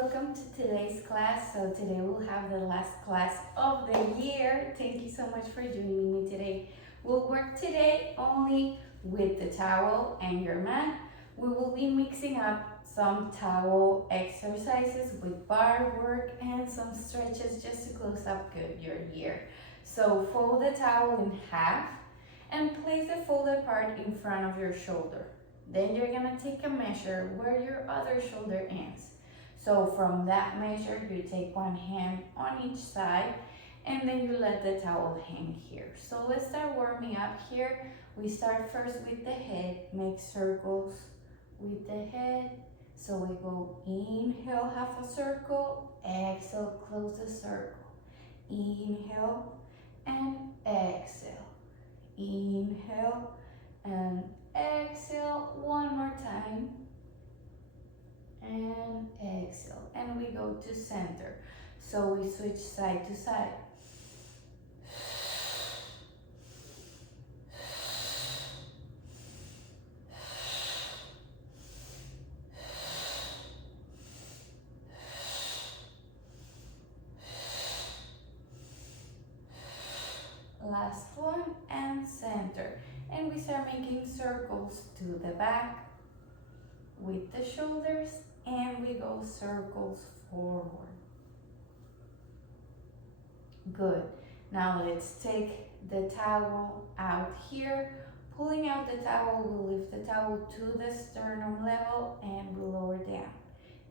welcome to today's class. So today we'll have the last class of the year. Thank you so much for joining me today. We'll work today only with the towel and your mat. We will be mixing up some towel exercises with bar work and some stretches just to close up good your year. So fold the towel in half and place the folded part in front of your shoulder. Then you're gonna take a measure where your other shoulder ends. So from that measure, you take one hand on each side and then you let the towel hang here. So let's start warming up here. We start first with the head, make circles with the head. So we go inhale, half a circle, exhale, close the circle. Inhale and exhale. Inhale and exhale one more time. And exhale, and we go to center. So we switch side to side. Last one, and center. And we start making circles to the back with the shoulders, and we go circles forward. Good. Now let's take the towel out here. Pulling out the towel, we'll lift the towel to the sternum level and we'll lower down.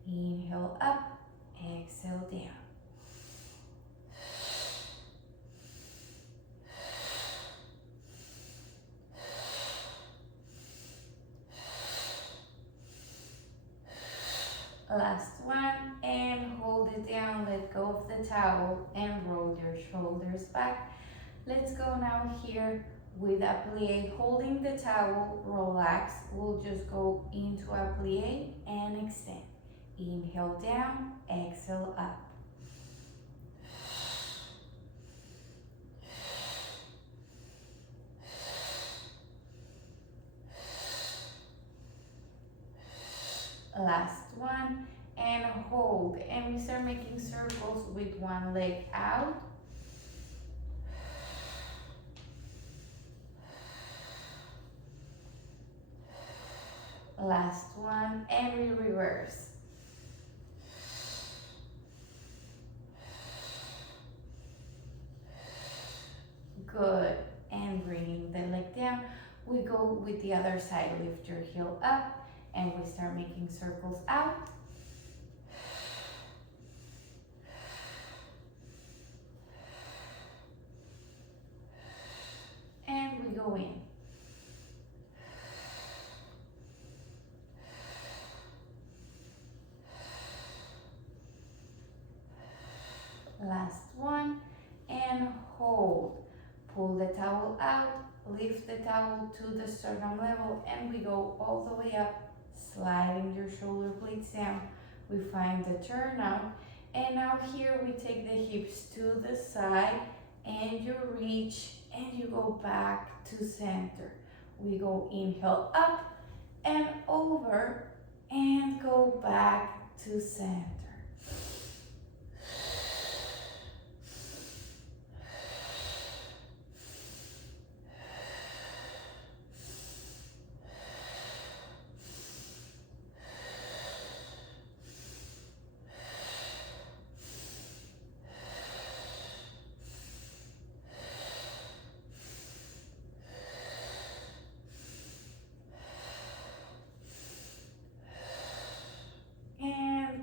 Inhale up, exhale down. Last one, and hold it down, let go of the towel and roll your shoulders back. Let's go now here with a plie, holding the towel, relax. We'll just go into a plie and extend. Inhale down, exhale up. Last one, and hold, and we start making circles with one leg out. Last one, and we reverse. Good, and bringing the leg down. We go with the other side, lift your heel up. And we start making circles out. And we go in. Last one, and hold. Pull the towel out, lift the towel to the sternum level, and we go all the way up, sliding your shoulder blades down. We find the turnout, and now here we take the hips to the side and you reach and you go back to center. We go inhale up and over and go back to center.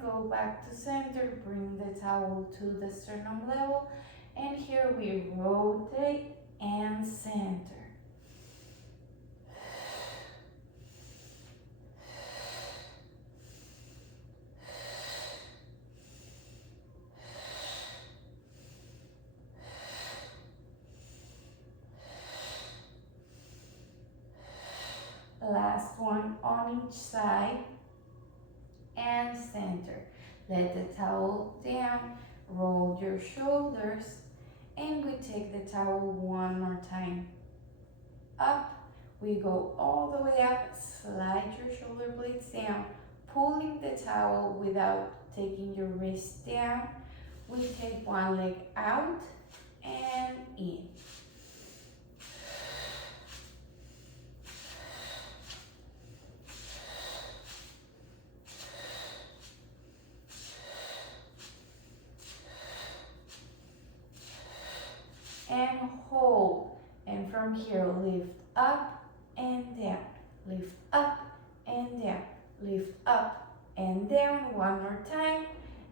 Go back to center, bring the towel to the sternum level, and here we rotate and center. Last one on each side. And center. Let the towel down, roll your shoulders, and we take the towel one more time. Up, we go all the way up, slide your shoulder blades down, pulling the towel without taking your wrist down, we take one leg out and in. And hold, and from here lift up and down, lift up and down, lift up and down. One more time,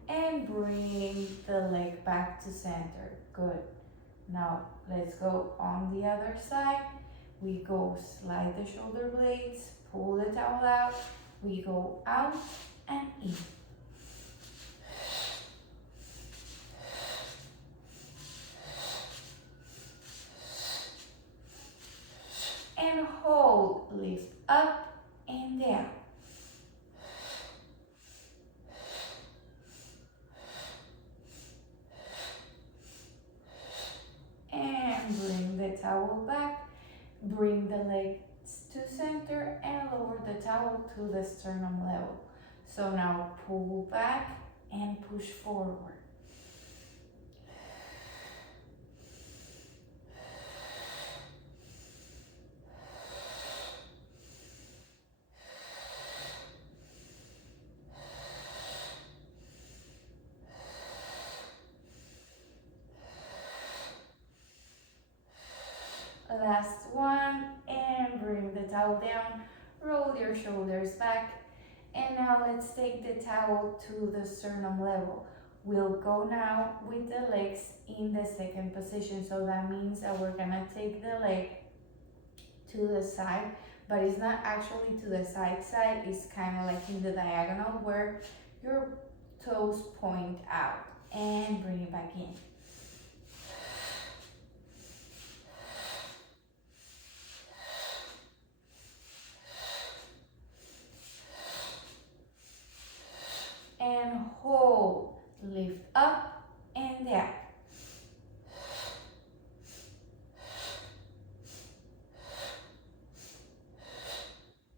and bring the leg back to center. Good. Now let's go on the other side. We go slide the shoulder blades, pull the towel out, we go out and in. And hold, lift up and down. And bring the towel back, bring the legs to center and lower the towel to the sternum level. So now pull back and push forward. Last one, and bring the towel down, roll your shoulders back, and now let's take the towel to the sternum level. We'll go now with the legs in the second position, so that means that we're gonna take the leg to the side, but it's not actually to the side, it's kind of like in the diagonal where your toes point out, and bring it back in. And hold, lift up and down.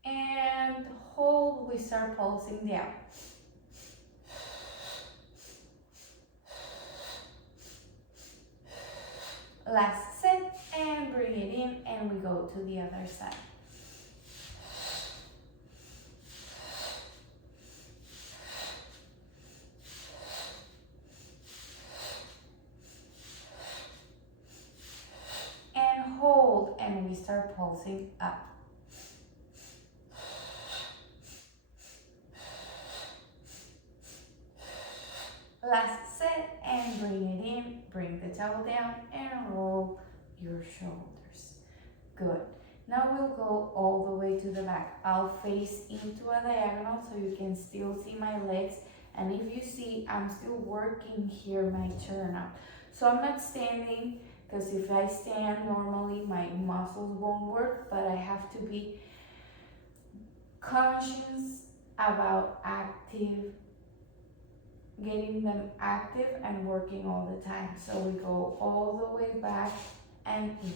And hold, we start pulsing down. Last set, and bring it in, and we go to the other side. Hold, and we start pulsing up. Last set, and bring it in, bring the towel down and roll your shoulders. Good. Now we'll go all the way to the back. I'll face into a diagonal so you can still see my legs, and if you see, I'm still working here my turn up. So I'm not standing, because if I stand normally my muscles won't work, but I have to be conscious about getting them active and working all the time. So we go all the way back and in.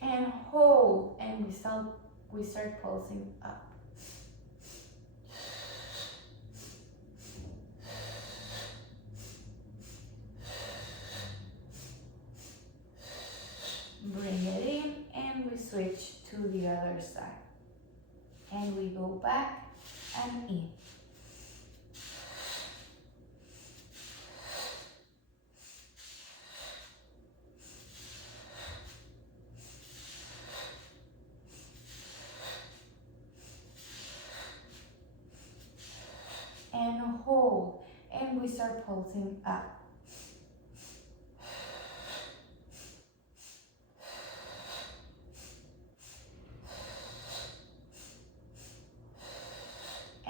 And hold, and we start pulsing up. Bring it in, and we switch to the other side. And we go back and in. And hold, and we start pulsing up.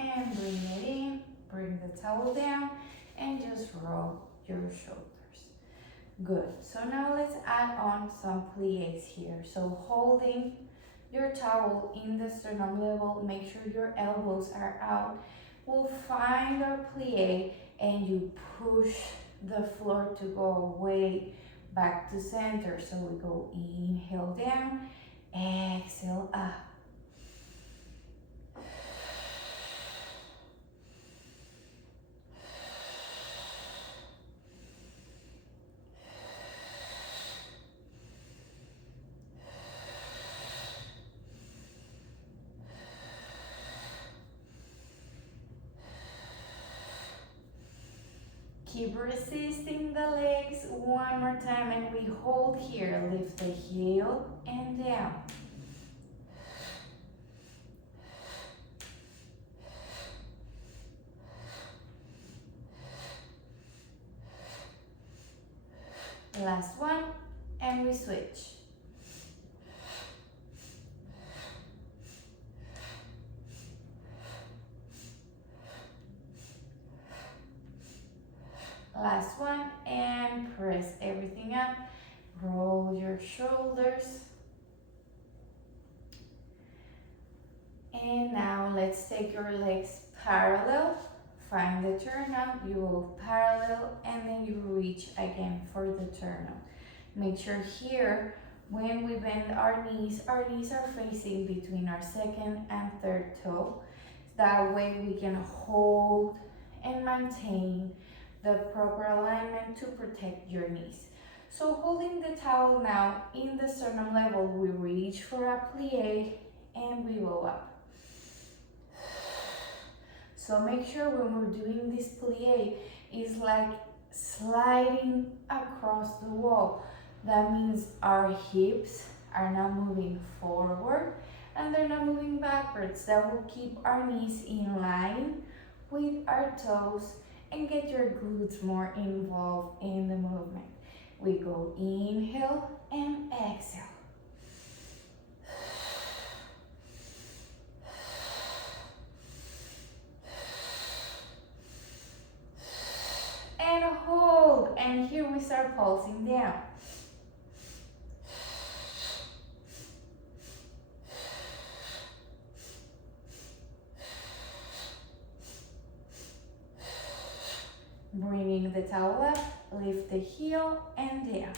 And bring it in, bring the towel down, and just roll your shoulders. Good. So now let's add on some plies here. So holding your towel in the sternum level, make sure your elbows are out. we'll find our plie and you push the floor to go away back to center. So we go inhale down, exhale up. Keep resisting the legs one more time and we hold here. Lift the heel and down. Last one and we switch. Last one and press everything up. Roll your shoulders. And now let's take your legs parallel. Find the turn out, you go parallel and then you reach again for the turn out. Make sure here when we bend our knees are facing between our second and third toe. That way we can hold and maintain the proper alignment to protect your knees. So holding the towel now in the sternum level, we reach for a plie and we go up. So make sure when we're doing this plie, it's like sliding across the wall. That means our hips are not moving forward and they're not moving backwards. That will keep our knees in line with our toes and get your glutes more involved in the movement. We go inhale and exhale. And hold, and here we start pulsing down. Bringing the towel up, lift the heel and down.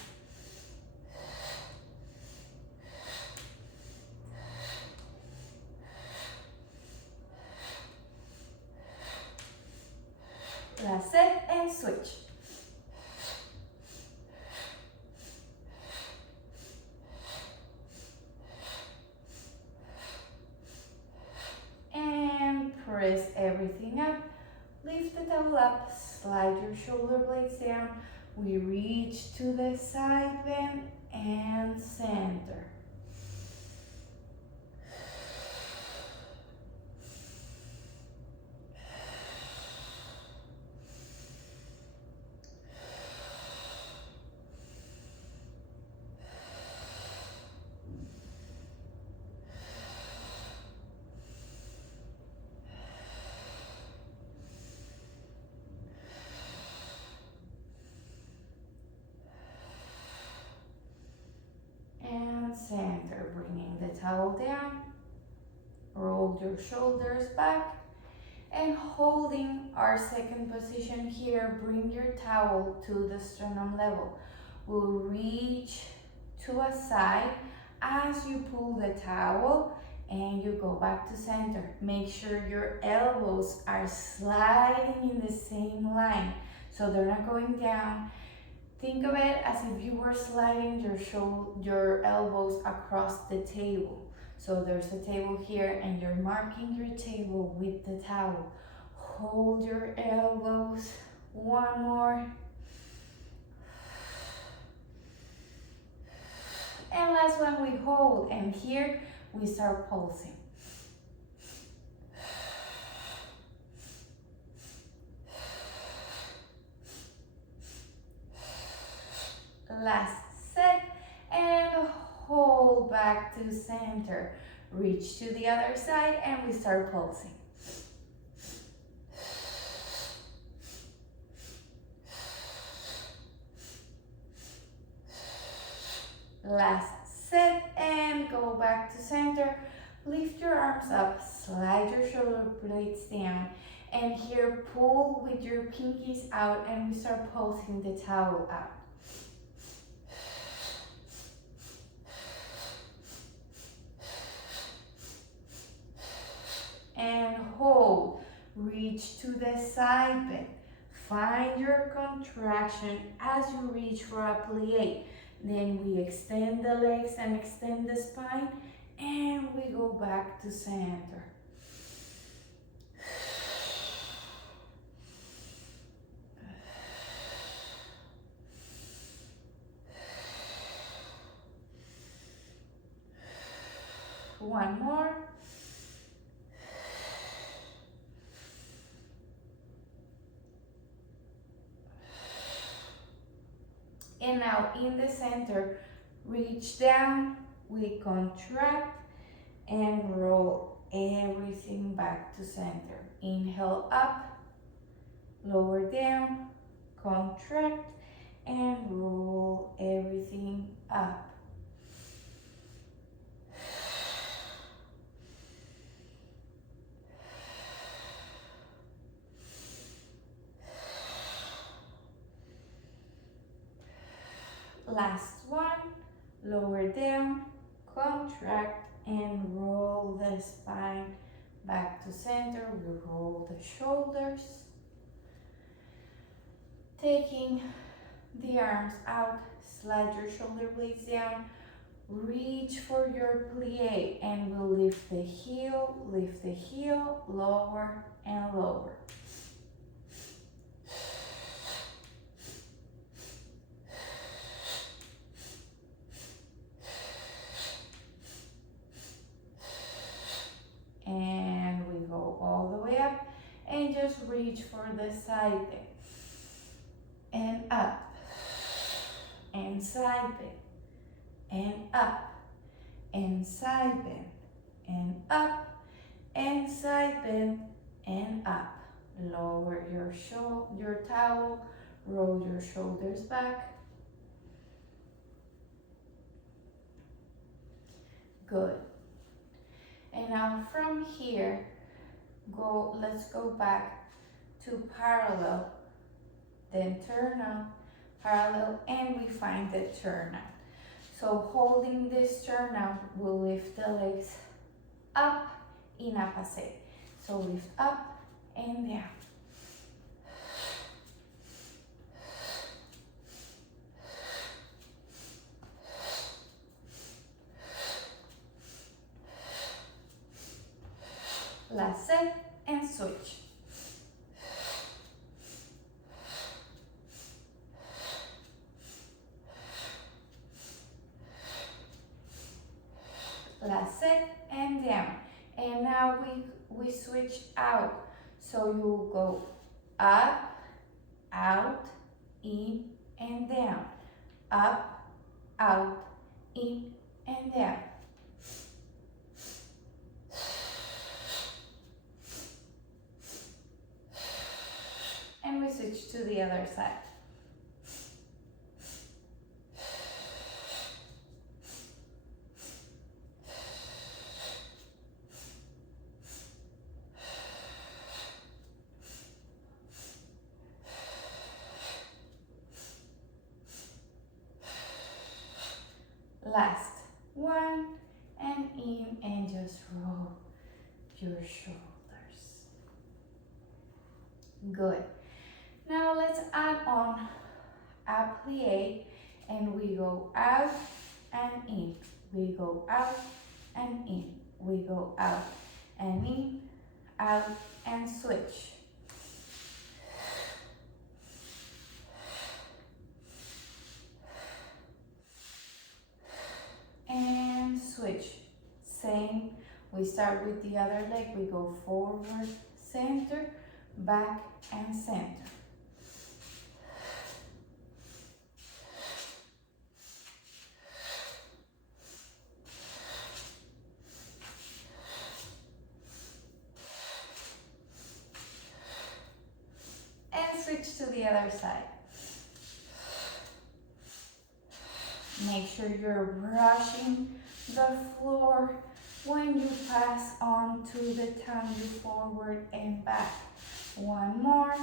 Last set and switch. And press everything up. Lift the towel up, slide your shoulder blades down. We reach to the side bend and center. Center, bringing the towel down, roll your shoulders back, and holding our second position here, bring your towel to the sternum level. We'll reach to a side as you pull the towel and you go back to center. Make sure your elbows are sliding in the same line so they're not going down. Think of it as if you were sliding your elbows across the table. So there's a table here and you're marking your table with the towel. Hold your elbows. One more. And last one, we hold. And here we start pulsing. Last set and hold back to center. Reach to the other side and we start pulsing. Last set and go back to center. Lift your arms up, slide your shoulder blades down And here, pull with your pinkies out and we start pulsing the towel out. And hold, reach to the side bend. Find your contraction as you reach for a plie. Then we extend the legs and extend the spine, and we go back to center. One more. And now in the center, reach down, we contract and roll everything back to center. Inhale up, lower down, contract and roll everything up. Last one, lower down, contract and roll the spine back to center. We roll the shoulders. Taking the arms out, slide your shoulder blades down, reach for your plie and we'll lift the heel, lower and lower. And we go all the way up and just reach for the side bend. And up, and side bend, and up, and side bend, and up, and side bend, and up. Lower your towel, roll your shoulders back. Good. And now from here, let's go back to parallel, then turn out, parallel, and we find the turnout. So holding this turnout, we'll lift the legs up in a passe. So lift up and down. Last set and switch. Last set and down. And now we switch out. So you go up, out, in and down. Up, out, in and down. And we switch to the other side. Last one, and in, and just roll your shoulders. Good. Now let's add on a plie, and we go out and in. We go out and in. We go out and in, out and switch. And switch. Same, we start with the other leg. We go forward, center, back and center. And switch to the other side. Make sure you're brushing the floor when you pass on to the tummy forward and back. One more.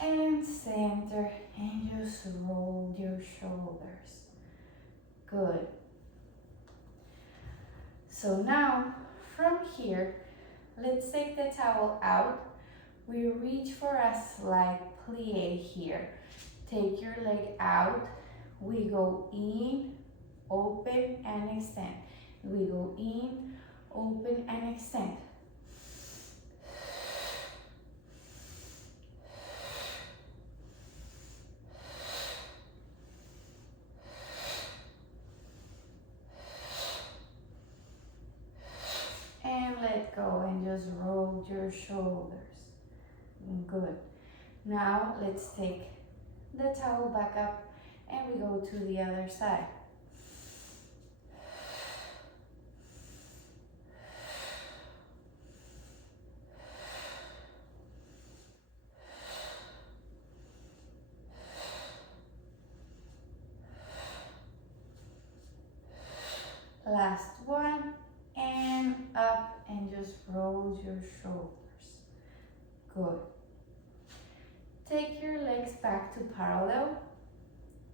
And center, and just roll your shoulders. Good. So now, from here, let's take the towel out. We reach for a slight plie here. Take your leg out. We go in, open, and extend. We go in, open, and extend. And let go and just roll your shoulders. Good. Now let's take the towel back up and we go to the other side. Last one, and up, and just roll your shoulders. Good. Take your legs back to parallel,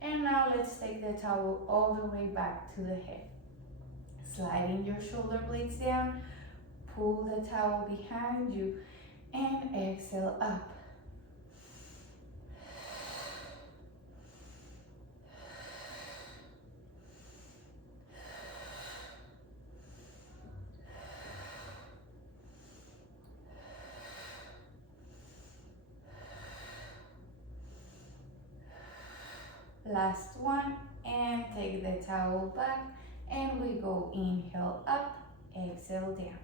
and now let's take the towel all the way back to the head. Sliding your shoulder blades down, pull the towel behind you, and exhale up. Last one, and take the towel back, and we go inhale up, exhale down.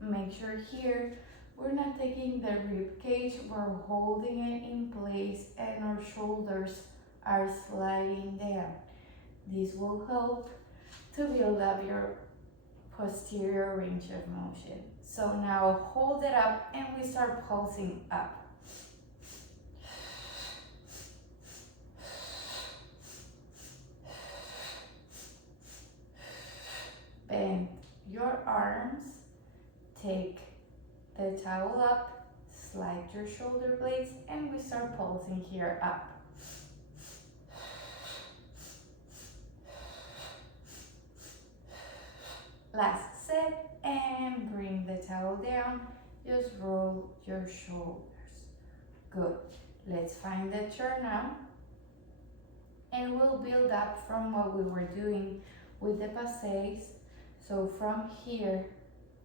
Make sure here we're not taking the rib cage, we're holding it in place and our shoulders are sliding down. This will help to build up your posterior range of motion. So now hold it up and we start pulsing up. Bend your arms, take the towel up, slide your shoulder blades, and we start pulsing here up. Last set, and bring the towel down, just roll your shoulders. Good. Let's find the chair now, and we'll build up from what we were doing with the passes. So from here,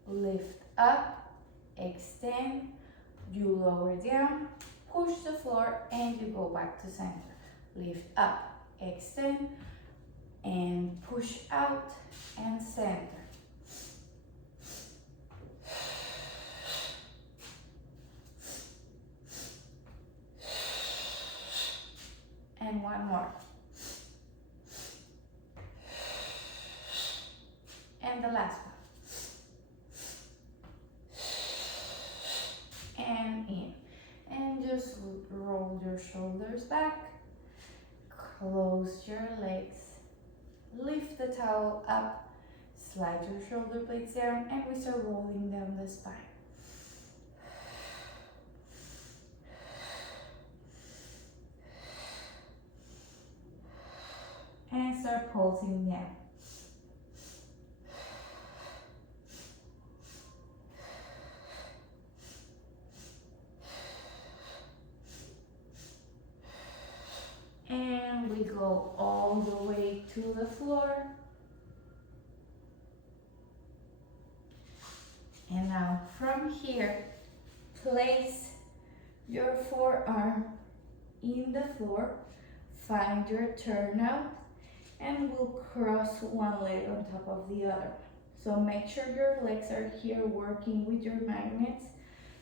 lift up, extend, you lower down, push the floor, and you go back to center. Lift up, extend, and push out, and center. And one more. And the last one. And in. And just roll your shoulders back. Close your legs. Lift the towel up. Slide your shoulder blades down. And we start rolling down the spine. And start pulsing down. And we go all the way to the floor. And now from here, place your forearm in the floor, find your turnout, and we'll cross one leg on top of the other. So make sure your legs are here working with your magnets.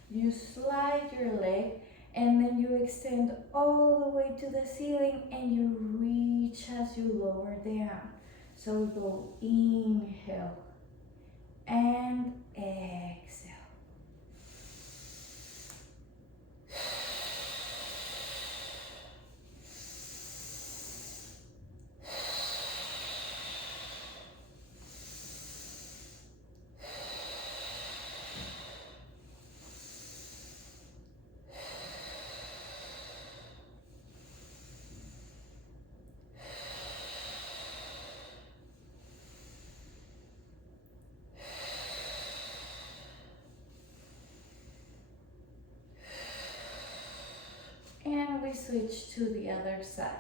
You slide your leg and then you extend all the way to the ceiling and you reach as you lower down. So we go inhale and exhale. we switch to the other side.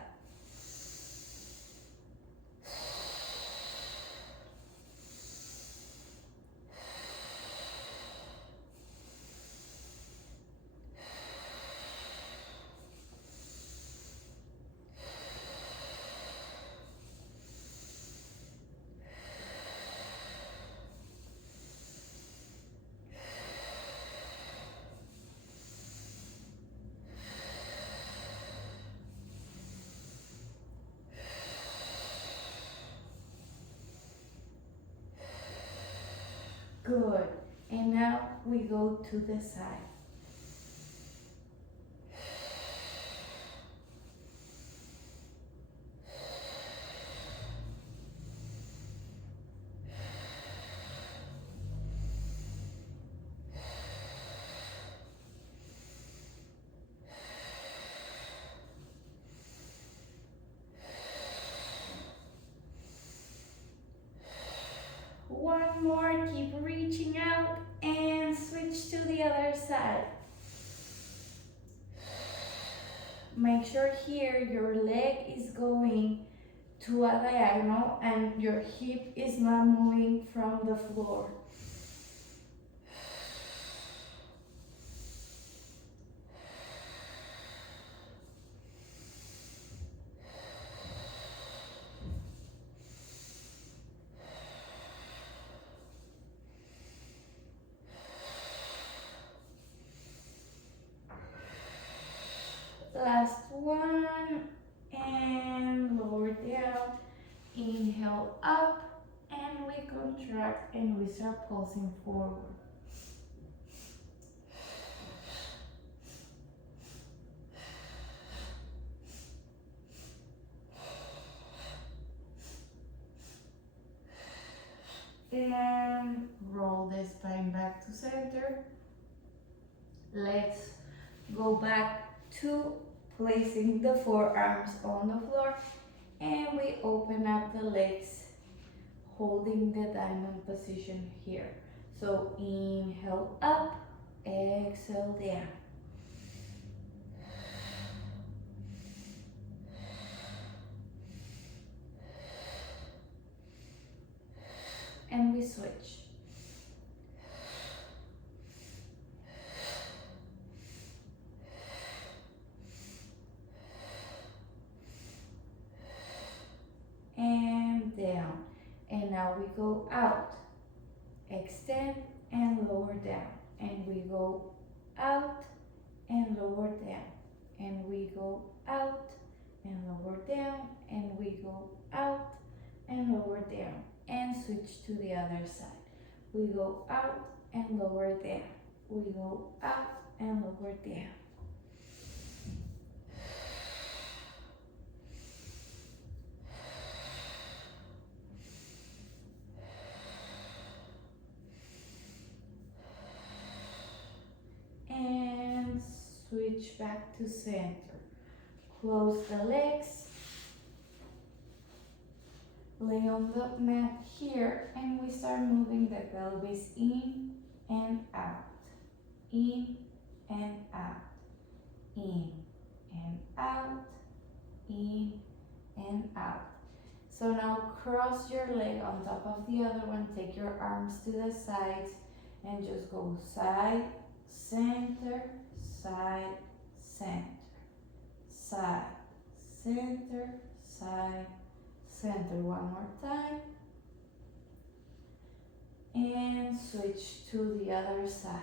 Good. And now we go to the side. One more, keep reaching out and switch to the other side. Make sure here your leg is going to a diagonal and your hip is not moving from the floor. Last one, and lower down, inhale up, and we contract and we start pulsing forward. And roll the spine back to center. Let's go back to placing the forearms on the floor, and we open up the legs holding the diamond position here. So inhale up, exhale down. And we switch. And down. And now we go out, extend and lower down. And we go out and lower down. And we go out and lower down. And we go out and lower down. And switch to the other side. We go out and lower down. We go out and lower down. And switch back to center. Close the legs. Lay on the mat here, and we start moving the pelvis in and out, in and out, in and out, in and out. So now cross your leg on top of the other one, take your arms to the sides, and just go side, center, side, center, side, center, side, center. One more time. And switch to the other side.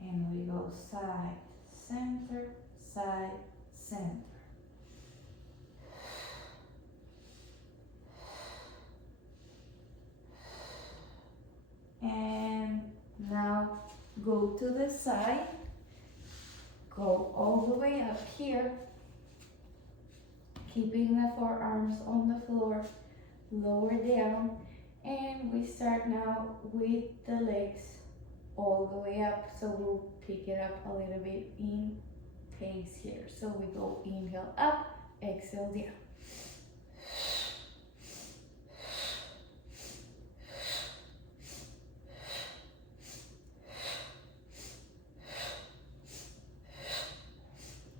And we go side, center, side, center. And now go to the side. Go all the way up here. Keeping the forearms on the floor, lower down, and we start now with the legs all the way up. So we'll pick it up a little bit in pace here. So we go inhale up, exhale down.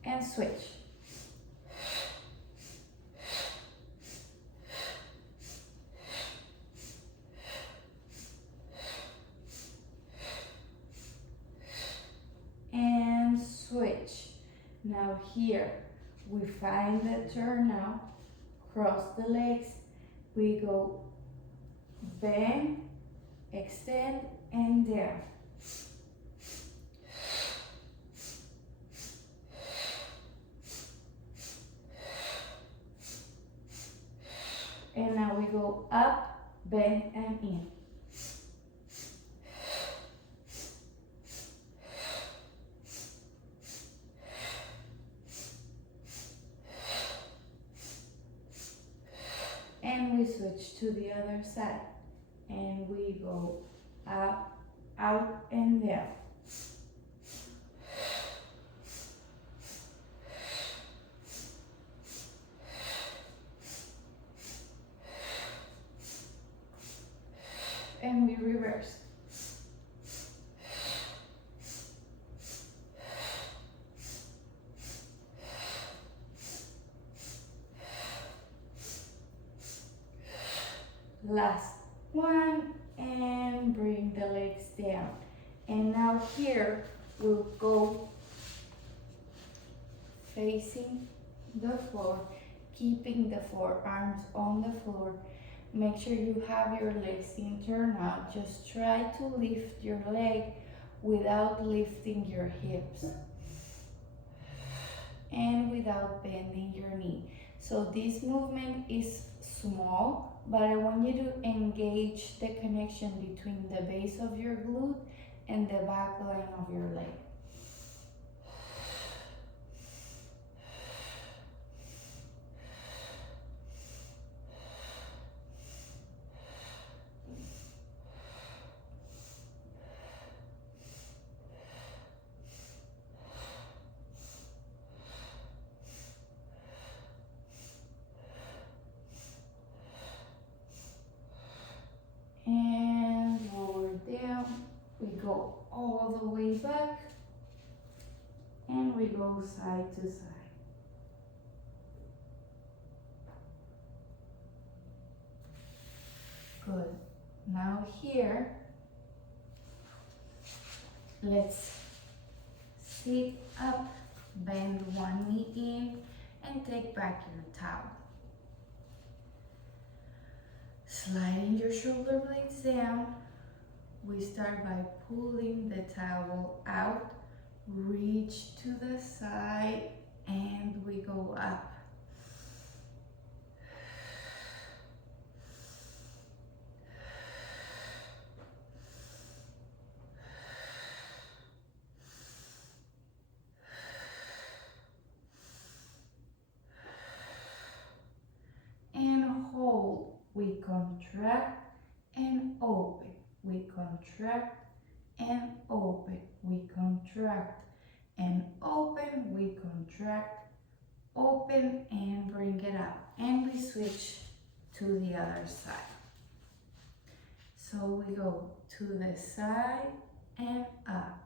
And switch. Now here, we find the turnout, cross the legs, we go bend, extend, and down. And now we go up, bend, and in. And we switch to the other side. And we go up, out, and down. And we reverse. Last one, and bring the legs down. And now here we'll go facing the floor, keeping the forearms on the floor. Make sure you have your legs in turnout. Just try to lift your leg without lifting your hips and without bending your knee. So this movement is small, but I want you to engage the connection between the base of your glute and the back line of your leg. And lower down, we go all the way back, and we go side to side. Good. Now here, let's sit up, bend one knee in, and take back your towel. Sliding your shoulder blades down, we start by pulling the towel out, reach to the side, and we go up. And hold. We contract and open. We contract and open. We contract and open. We contract, open, and bring it up. And we switch to the other side. So we go to the side and up.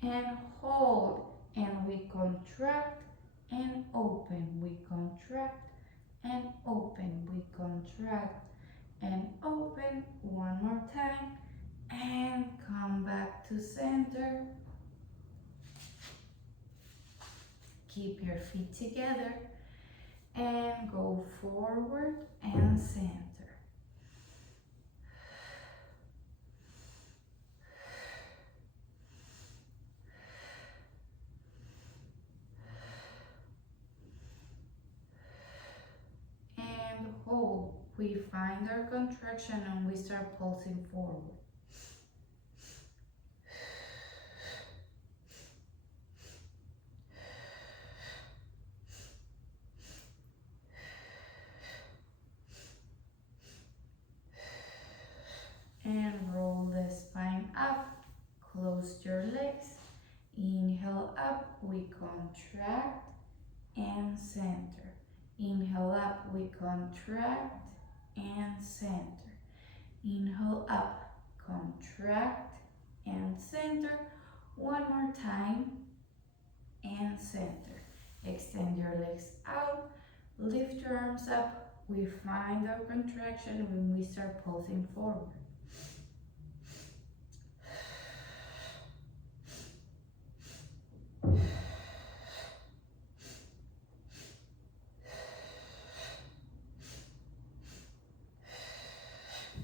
And hold, and we contract and open, we contract and open, we contract and open. One more time, and come back to center. Keep your feet together and go forward and center. Hold. We find our contraction and we start pulsing forward. And roll the spine up, close your legs, inhale up, we contract and center. Inhale up, we contract and center. Inhale up, contract and center. One more time. and center. Extend your legs out, lift your arms up. We find our contraction when we start pulsing forward.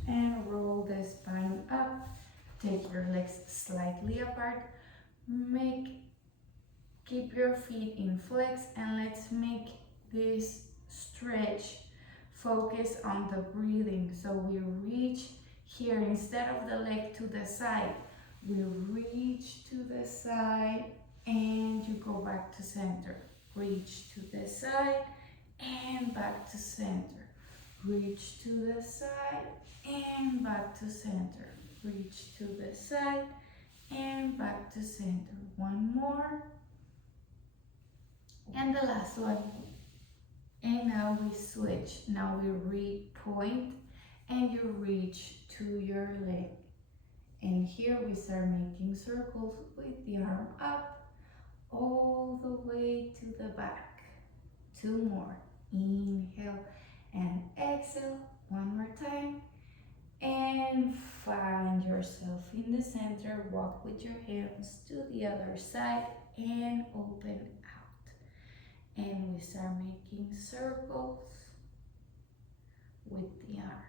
And roll the spine up. Take your legs slightly apart. Keep your feet in flex, and let's make this stretch. Focus on the breathing. So we reach here instead of the leg to the side. We reach to the side and you go back to center. Reach to the side and back to center. Reach to the side and back to center. Reach to the side and back to center. One more. And the last one. And now we switch. Now we point and you reach to your leg. And here we start making circles with the arm up all the way to the back. Two more. Inhale and exhale. One more time. And find yourself in the center. Walk with your hands to the other side and open out. And we start making circles with the arm.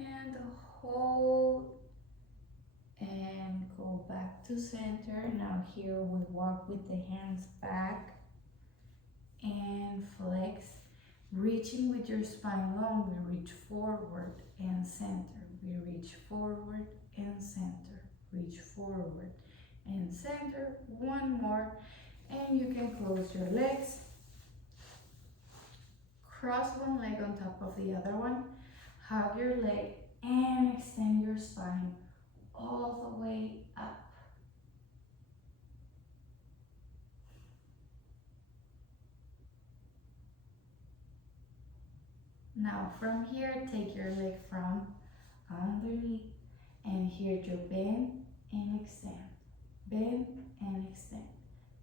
And hold and go back to center. Now here we walk with the hands back and flex. Reaching with your spine long, we reach forward and center. We reach forward and center. Reach forward and center. One more, and you can close your legs. Cross one leg on top of the other one. Hug your leg and extend your spine all the way up. Now from here, take your leg from underneath and here you bend and extend. Bend and extend.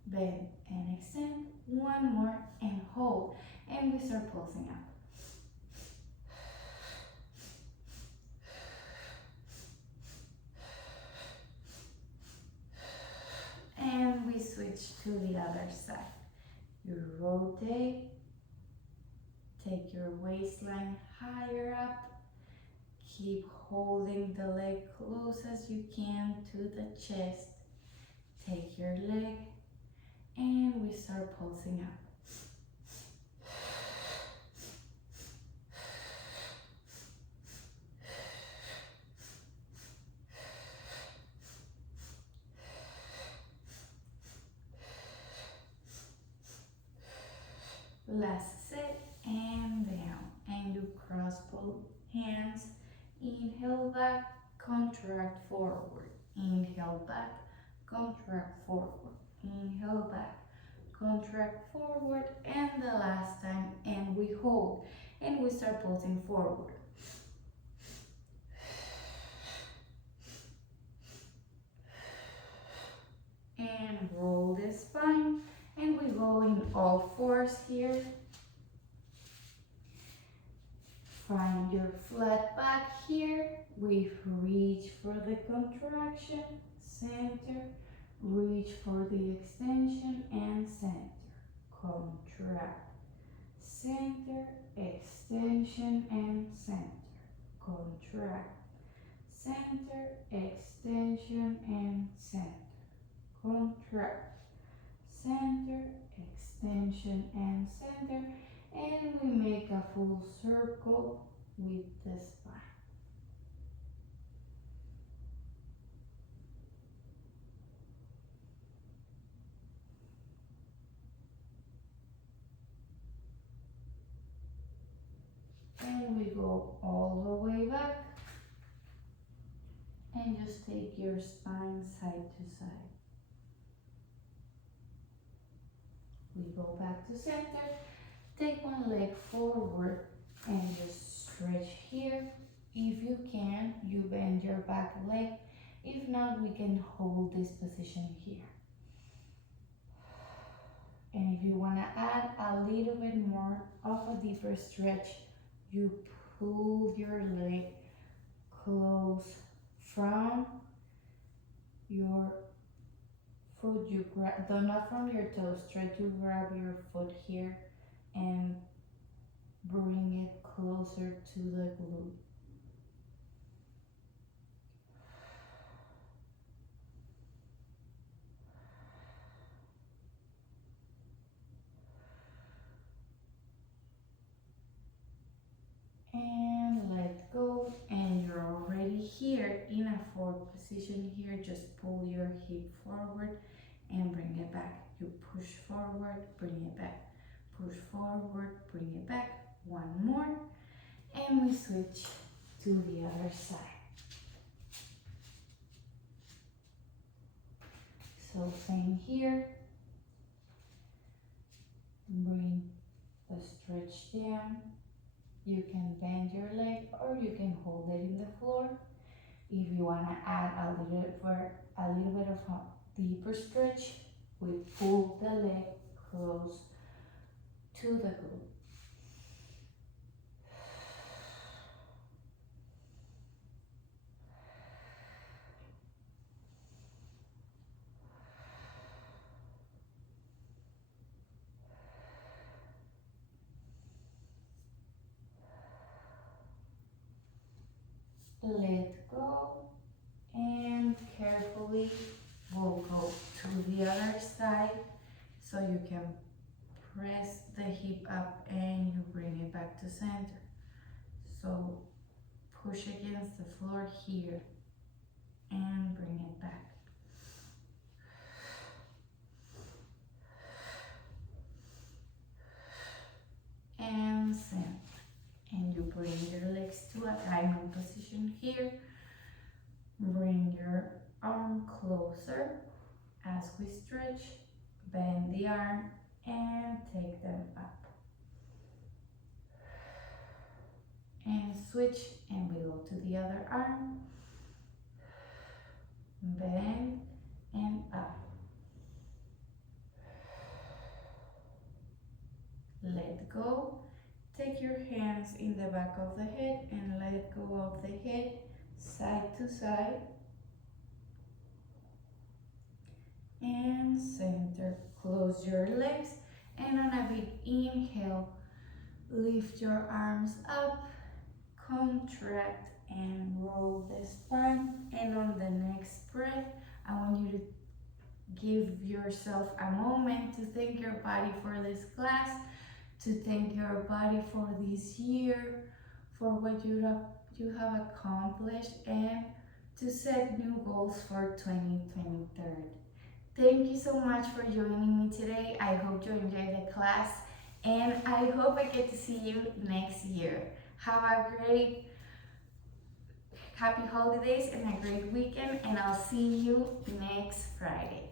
Bend and extend. One more and hold. And we start pulsing up. And we switch to the other side. You rotate. Take your waistline higher up. Keep holding the leg close as you can to the chest. Take your leg and we start pulsing up. Last set and down, and you cross both hands. Inhale back, contract forward. Inhale back, contract forward. Inhale back, contract forward, and the last time, and we hold, and we start pulsing forward. And roll the spine, and we go in all fours here. Find your flat back here. We reach for the contraction, center, reach for the extension and center. Contract, center, extension and center. Contract, center, extension and center. Contract, center, extension and center. And we make a full circle with the spine. And we go all the way back. And just take your spine side to side. We go back to center. Take one leg forward and just stretch here. If you can, you bend your back leg. If not, we can hold this position here. And if you want to add a little bit more of a deeper stretch, you pull your leg close from your foot. You grab, though not from your toes, try to grab your foot here and bring it closer to the glute. And let go, and you're already here in a forward position here. Just pull your hip forward and bring it back. You push forward, bring it back. Push forward, bring it back. One more, and we switch to the other side. So same here. Bring the stretch down. You can bend your leg or you can hold it in the floor. If you want to add a little bit of a deeper stretch, we pull the leg close to the glute. Let go, and carefully we'll go to the other side, so you can press the hip up and you bring it back to center. So push against the floor here and bring it back. And center. And you bring your legs to a diamond position here. Bring your arm closer as we stretch. Bend the arm and take them up. And switch, and we go to the other arm. Bend and up. Let go. Take your hands in the back of the head and let go of the head, side to side. And center. Close your legs, and on a big inhale, lift your arms up, contract and roll the spine. And on the next breath, I want you to give yourself a moment to thank your body for this class, to thank your body for this year, for what you have accomplished, and to set new goals for 2023. Thank you so much for joining me today. I hope you enjoyed the class, and I hope I get to see you next year. Have a great, happy holidays and a great weekend, and I'll see you next Friday.